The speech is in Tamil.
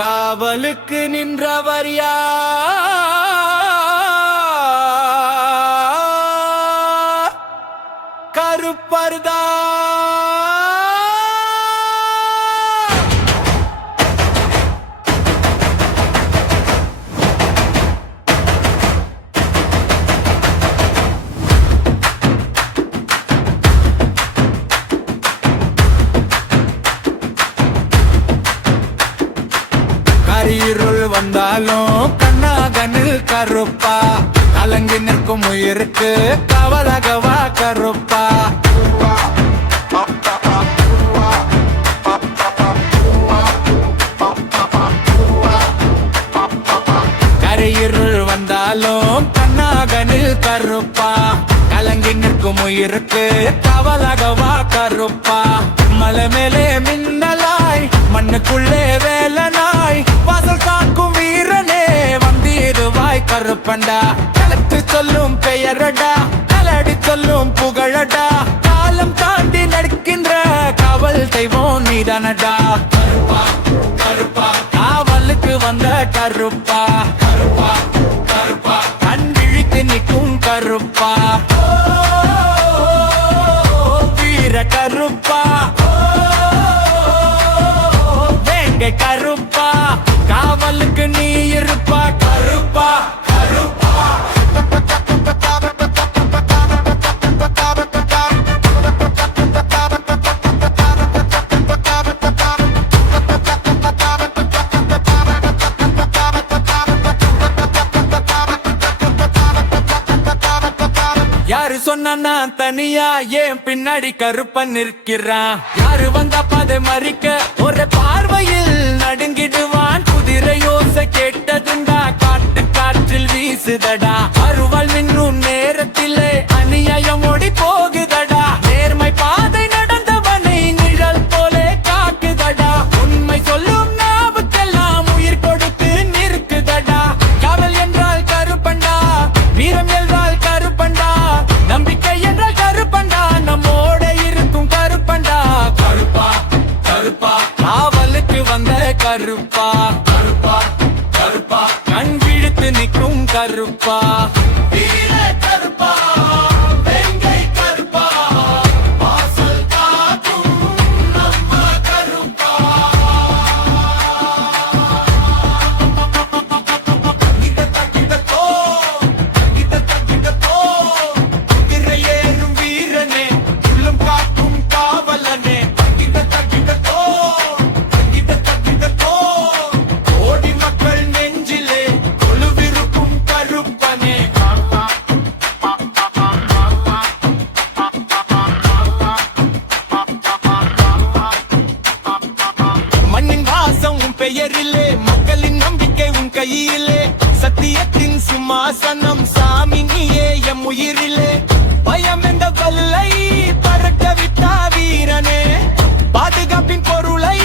காவலுக்கு நின்றவர் யார்? கருப்பர்தா. இருள் வந்தாலும் கண்ணாகனில் கருப்பா, கலங்கி நிற்கும் உயிருக்கு கவலகவா கருப்பா. கரையிருள் வந்தாலும் கண்ணாகனில் கருப்பா, கலங்கி நிற்கும் உயிருக்கு கவலகவா கருப்பா. மலை மேலே மின்னலாய் மண்ணுக்குள்ளே வேலனாய் வாசல் காக்கும் வீரனே வந்தீருவாய் கருப்பண்டா. கலத்து சொல்லும் பெயரடா, கலடி சொல்லும் புகழடா, காலம் தாண்டி நடக்கின்ற காவல் தெய்வம் நீதானடா. கருப்பா கருப்பா காவலுக்கு வந்த கருப்பா, கருப்பா கருப்பா கண் விழித்து நிற்கும் கருப்பா, வீர கருப்பா கருப்பா. காவலுக்கு நீ இருப்பா கருப்பா கருப்பா. யாரு சொன்னா தனியா ஏன் பின்னாடி கருப்பன் நிற்கிறான்? யாரு வந்த பாதை மறிக்க ஒரு பார்வையில் நடுங்கிடுவான். குதிரை யோசை கேட்டதுண்டா, காட்டு காற்றில் வீசுதடா. அருவாள் மின்னும் நேரத்திலே அநியாயம் ஓடி போகுதடா. நேர்மை பாதை நடந்தவனை நிழல் போலே காக்குதடா. உண்மை சொல்லும் நாவுக்கெல்லாம் உயிர் கொடுத்து நிற்குதடா. காவல் என்றால் கருப்பண்டா, வீரம் என்றால் கருப்பண்டா, நம்பிக்கை என்றால் கருப்பண்டா, நம்மோட இருக்கும் கருப்பண்டா. கருப்பா கருப்பா காவலுக்கு வந்த கருப்பா, கருப்பா கருப்பா கண் விழித்து நிற்கும் கருப்பா. வீர கருப்பா வெங்கை கருப்பா, வாசல் காக்கும் நம்ம கருப்பா. வீரனே உள்ளம் காக்கும் காவலனே, ஓடி மக்கள் நெஞ்சிலே கொலுவிருக்கும் கருப்பனே. மண்ணின் வாசம் உன் பெயரிலே, மக்களின் நம்பிக்கை உன் கையிலே, சத்தியத்தின் சிம்மாசனம் சாமி நீயே எம் உயிரிலே. பயம் என்ற வல்லை பறக்க விட்டா வீரனே, பாதுகாப்பின் பொருளை